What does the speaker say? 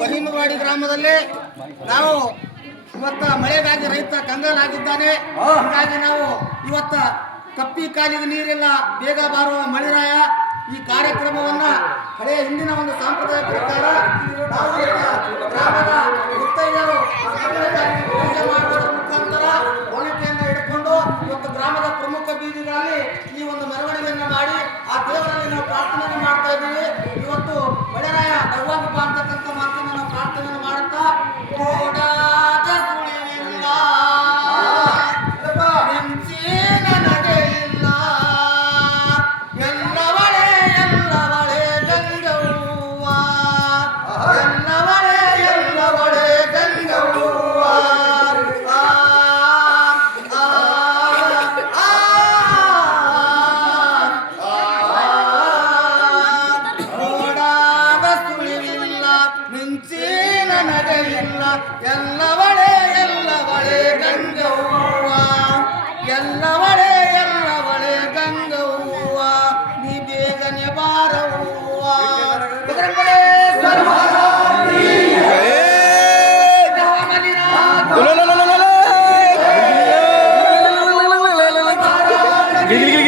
ಬಹಿಮವಾಡಿ ಗ್ರಾಮದಲ್ಲಿ ನಾವು ಇವತ್ತ ಮಳೆಗಾಗಿ ರೈತ ಕಂಗಾಲಾಗಿದ್ದಾನೆ. ಹೀಗಾಗಿ ನಾವು ಇವತ್ತ ಕಪ್ಪಿ ಕಾಲಿಗೆ ನೀರಿಲ್ಲ, ಬೇಗ ಬಾರುವ ಮಳೆರಾಯ ಈ ಕಾರ್ಯಕ್ರಮವನ್ನ ಹಳೆಯ ಹಿಂದಿನ ಒಂದು ಸಾಂಪ್ರದಾಯ ಪ್ರಕಾರ ನಾವು ಗ್ರಾಮದ ಮುತ್ತೈದೆಯರು ಪೂಜೆ ಮಾಡುವುದರ ಮುಖಾಂತರ ಹೋಳಿಕೆಯನ್ನು ಹಿಡ್ಕೊಂಡು ಇವತ್ತು ಗ್ರಾಮದ ಪ್ರಮುಖ ಬೀದಿಗಳಲ್ಲಿ ಈ ಒಂದು ಮೆರವಣಿಗೆಯನ್ನು ಮಾಡಿ ಆ ದೇವರಲ್ಲಿ ನಾವು ಪ್ರಾರ್ಥನೆಯನ್ನು ಮಾಡ್ತಾ ಇದ್ದೀವಿ. ಇವತ್ತು ಮಳೆರಾಯ ದವ್ವಾಗಪ್ಪ ಅಂತಕ್ಕಂಥ ಮಾತನ್ನು ನಾವು ಪ್ರಾರ್ಥನೆಯನ್ನು ಮಾಡುತ್ತಾ ಓಡಾದ ಸುಳಿವಿಲ್ಲ ನನಗೆ ಇಲ್ಲ ಎಲ್ಲವಳೆ ಎಲ್ಲವಳೆ ಗಂಗವ್ವ ಎಲ್ಲವಳೆ ಎಲ್ಲವಳೆ ಗಂಗವ್ವ ಓಡಾದ ಸುಳಿವಿಲ್ಲ ಮಿಂಚಿ ನನಗೆ ಇಲ್ಲ ಎಲ್ಲವಳೆ ಎಲ್ಲವಳೆ ಗಂಗವ್ವ ಎಲ್ಲವಳೆ ಎಲ್ಲವಳೆ ಗಂಗವ್ವ ನೀ ಬೇಗನೆ ಬಾರವ್ವ. ಗಿಲಿ